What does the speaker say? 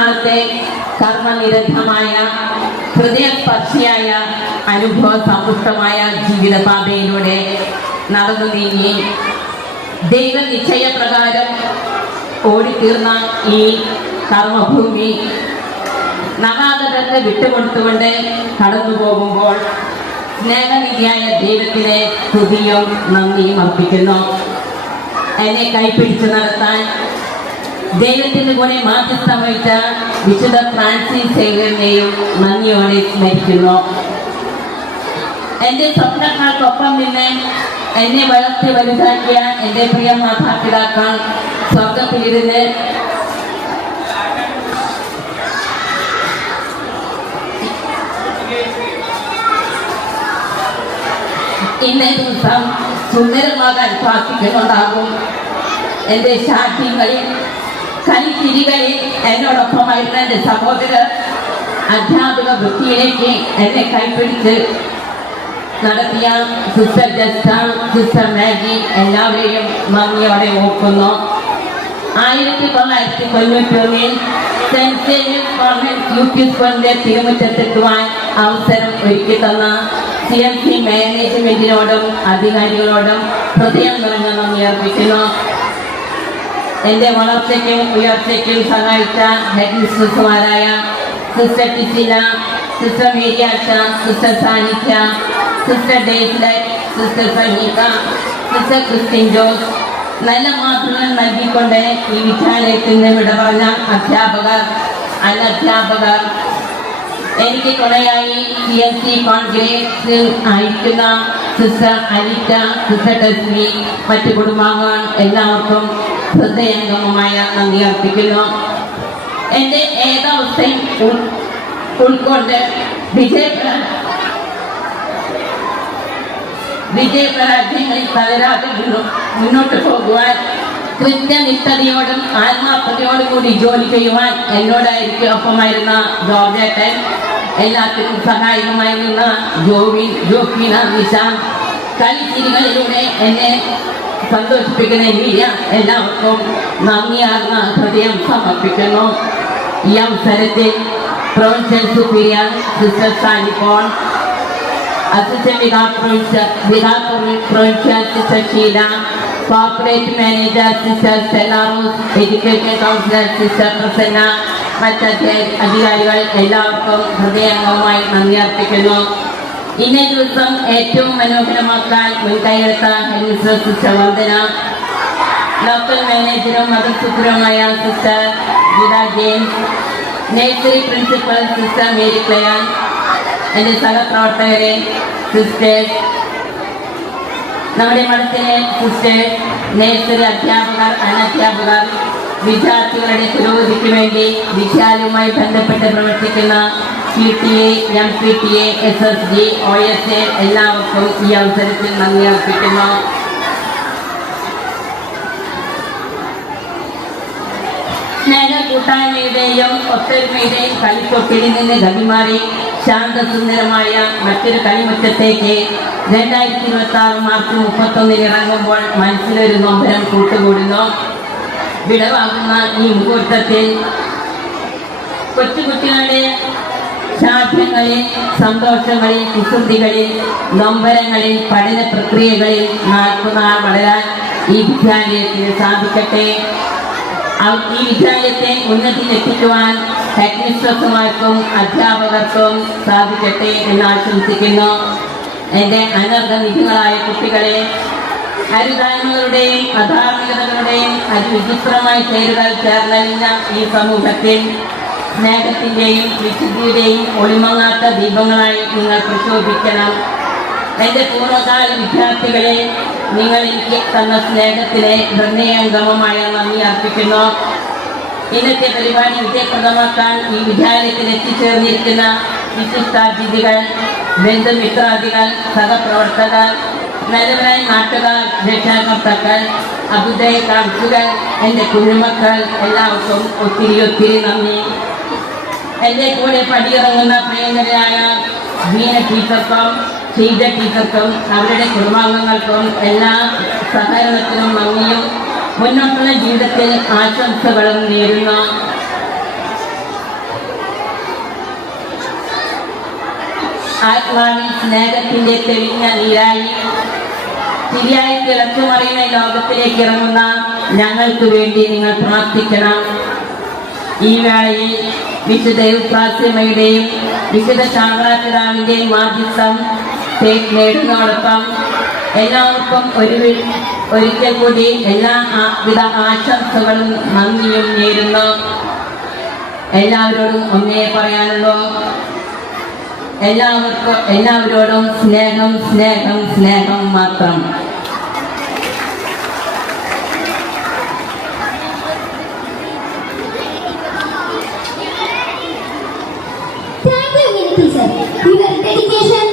നാളത്തെ കർമ്മനിരന്തമായ ഹൃദയസ്പർശിയായ അനുഭവ സമ്പുഷ്ടമായ ജീവിതപാതയിലൂടെ നടന്നു നീങ്ങി ദൈവനിശ്ചയപ്രകാരം ഓടിത്തീർന്ന ഈ കർമ്മഭൂമി നവാഗതത്തെ വിട്ടുകൊടുത്തുകൊണ്ട് കടന്നു പോകുമ്പോൾ സ്നേഹനിധിയായ ദൈവത്തിനെ സ്തുതിയും നന്ദിയും അർപ്പിക്കുന്നു. എന്നെ കൈപ്പിടിച്ചു നടത്താൻ ദൈവത്തിന് കൂടെ മാധ്യസ്ഥം വഹിച്ച വിശുദ്ധ ഫ്രാൻസിസ് സേവ്യറിനെയും നന്ദിയോടെ സ്മരിക്കുന്നു. എന്റെ സ്വപ്നങ്ങൾക്കൊപ്പം നിന്ന് എന്നെ വളർത്തി വലുതാക്കിയ എന്റെ പ്രിയ മാതാപിതാക്കൾ സ്വർഗത്തിലിരുന്ന് ഇന്നേ ദിവസം സുന്ദരമാകാൻ പ്രാർത്ഥിക്കുന്നുണ്ടാകും. എന്റെ ശാഠ്യങ്ങളിൽ കളിച്ചിരികളിൽ എന്നോടൊപ്പമായിരുന്ന എൻ്റെ സഹോദരർ അധ്യാപക വൃത്തിയിലേക്ക് എന്നെ കൈപ്പിടിച്ച് നടത്തിയ സിസ്റ്റർ ജസ്റ്റ, സിസ്റ്റർ മാഗി എല്ലാവരെയും നന്ദിയോടെ ഓർക്കുന്നു. 1991 സെന്റ് സേവിയർ കോൺവെന്റ് യുപി സ്കൂളിന്റെ തിരുമുറ്റത്തെത്തുവാൻ അവസരം ഒരുക്കി തന്ന CMC മാനേജ്മെന്റിനോടും അധികാരികളോടും ഹൃദയം നിറഞ്ഞ നന്ദി അർപ്പിക്കുന്നു. എന്റെ വളർച്ചയ്ക്കും ഉയർച്ചയ്ക്കും സഹായിച്ച ഹെഡ് മിസ്ട്രസ്സുമാരായ sister Tisila, sister Mariyacha, sister Sanika, sister Deslet, sister Saheeka, sister Christian Jose, നല്ല മാതൃകൾ നൽകിക്കൊണ്ട് ഈ വിദ്യാലയത്തിൽ നിന്ന് വിട പറഞ്ഞ അധ്യാപകർ, അനധ്യാപകർ, എനിക്ക് തുണയായി CMC കോൺഗ്രസിൽ ആയിരിക്കുന്ന സിസ്റ്റർ അലിറ്റ, സിസ്റ്റർ ടെസ്മി, മറ്റു കുടുംബാംഗങ്ങൾ എല്ലാവർക്കും ഹൃദയംഗമമായ നന്ദി അർപ്പിക്കുന്നു. എൻ്റെ ഏകാവസ്ഥയും ഉൾക്കൊണ്ട് വിജയപരാജയങ്ങളിൽ തളരാതെ മുന്നോട്ട് പോകുവാൻ കൃത്യനിഷ്ഠതയോടും ആത്മാർത്ഥതയോടും കൂടി ജോലി ചെയ്യുവാൻ എന്നോടായിരിക്കും ഒപ്പമായിരുന്ന ജോർജേട്ടൻ, എല്ലാത്തിനും സഹായകമായിരുന്ന ജോഫീന, നിശാന്ത്, കളിച്ചിരികളിലൂടെ എന്നെ സന്തോഷിപ്പിക്കുന്ന മീഡിയ എല്ലാവർക്കും നന്ദിയാർന്ന ഹൃദയം സമർപ്പിക്കുന്നു. ഈ അവസരത്തിൽ provincial superior sister Sanipol, assistant provincial sister Sheela, corporate manager sister Selarus, education counsellor sister Prasanna, മറ്റ് അധികാരികൾ എല്ലാവർക്കും ഹൃദയംഗമായി നന്ദി അർപ്പിക്കുന്നു. ഇന്നേ ദിവസം ഏറ്റവും മനോഹരമാക്കാൻ മുൻകൈയെടുത്ത ഹെഡ് സിസ്റ്റർ വന്ദന, ലോക്കൽ മാനേജറും മദർസുപുരമായ sister Geetha James, nursery principal sister Mary Clayan, എൻ്റെ സഹപ്രവർത്തകരെ, സിസ്റ്റേഴ്സ്, നമ്മുടെ മഠത്തിലെ സിസ്റ്റേഴ്സ്, നഴ്സറി അധ്യാപകർ, അനധ്യാപകർ, വിദ്യാർത്ഥികളുടെ പുരോഗതിക്ക് വേണ്ടി വിദ്യാലയവുമായി ബന്ധപ്പെട്ട് പ്രവർത്തിക്കുന്ന PTA, MPTA, SSG, OSA എല്ലാവർക്കും ഈ അവസരത്തിൽ നന്ദി അർപ്പിക്കുന്നു. സ്നേഹകൂട്ടായ്മയുടെയും ഒത്തൊരുമയുടെയും കളിക്കൊട്ടിലിൽ നിന്ന് ഗതിമാറി ശാന്തസുന്ദരമായ മറ്റൊരു കളിമുറ്റത്തേക്ക് 2026 മാർച്ച് 31 ഇറങ്ങുമ്പോൾ മനസ്സിലൊരു നൊമ്പരം കൂട്ടുകൂടുന്നു. വിടവാകുന്ന ഈ മുഹൂർത്തത്തിൽ കൊച്ചുകുട്ടികളുടെ ശാഠ്യങ്ങളിൽ, സന്തോഷങ്ങളിൽ, കുസൃതികളിൽ, നൊമ്പരങ്ങളിൽ, പഠന പ്രക്രിയകളിൽ നാൾക്കുനാൾ വളരാൻ ഈ വിദ്യാലയത്തിന് സാധിക്കട്ടെ. ഈ വിദ്യാലയത്തെ ഉന്നതിയിലെത്തിക്കുവാൻ ഹെഡ് മിസ്ട്രസ്സുമാർക്കും അധ്യാപകർക്കും സാധിക്കട്ടെ എന്ന് ആശംസിക്കുന്നു. എൻ്റെ അനർഘനിധികളായ കുട്ടികളെ, അരുതായ്മകളുടെയും അധാർമികതകളുടെയും അതിവിചിത്രമായി ചേരുകൾ ചേർന്നലിഞ്ഞ ഈ സമൂഹത്തിൽ സ്നേഹത്തിൻ്റെയും വിശുദ്ധിയുടെയും ഒളിമങ്ങാത്ത ദീപങ്ങളായി നിങ്ങൾ പ്രശോഭിക്കണം. എൻ്റെ പൂർവ്വകാല വിദ്യാർത്ഥികളെ, നിങ്ങൾ എനിക്ക് തന്ന സ്നേഹത്തിന് ഹൃദയംഗമമായ നന്ദി അർപ്പിക്കുന്നു. ഇന്നത്തെ പരിപാടി വിജയപ്രദമാക്കാൻ ഈ വിദ്യാലയത്തിൽ എത്തിച്ചേർന്നിരിക്കുന്ന വിശിഷ്ടാതിഥികൾ, ബന്ധുമിത്രാദികൾ, സഹപ്രവർത്തകർ, നല്ലവരായ നാട്ടുകാർ, രക്ഷാകർത്താക്കൾ, അഭ്യുദയകാംക്ഷികൾ, എൻ്റെ കുഞ്ഞുമക്കൾ എല്ലാവർക്കും ഒത്തിരി ഒത്തിരി നന്ദി. എൻ്റെ കൂടെ പടിയിറങ്ങുന്ന പ്രിയങ്കരായ വീണ ടീച്ചർക്കും ഷീജ ടീച്ചർക്കും അവരുടെ കുടുംബാംഗങ്ങൾക്കും എല്ലാ സഹകരണത്തിനും നന്ദിയും മുന്നോട്ടുള്ള ജീവിതത്തിൽ ആശംസകളും നേരുന്നു. ആത്മാവിൽ സ്നേഹത്തിന്റെ തെളിഞ്ഞ നീരായി ശരിയായി തിളച്ചുമറിയുന്ന ലോകത്തിലേക്ക് ഇറങ്ങുന്ന ഞങ്ങൾക്ക് വേണ്ടി നിങ്ങൾ പ്രാർത്ഥിക്കണം. ഈ വേളയിൽ വിശുദ്ധ യൂഫ്രാസ്യമ്മയുടെയും വിശുദ്ധ ശാന്താപിതാവിന്റെയും മാധ്യസ്ഥം നേടുന്നതോടൊപ്പം എല്ലാവർക്കും ഒരിക്കൽ കൂടി എല്ലാവിധ ആശംസകളും നന്ദിയും നേരുന്നു. എല്ലാവരോടും ഒന്നേ പറയാനുള്ളൂ, എല്ലാവരോടും സ്നേഹം സ്നേഹം സ്നേഹം മാത്രം. Thank you, Vinity sir. Your dedication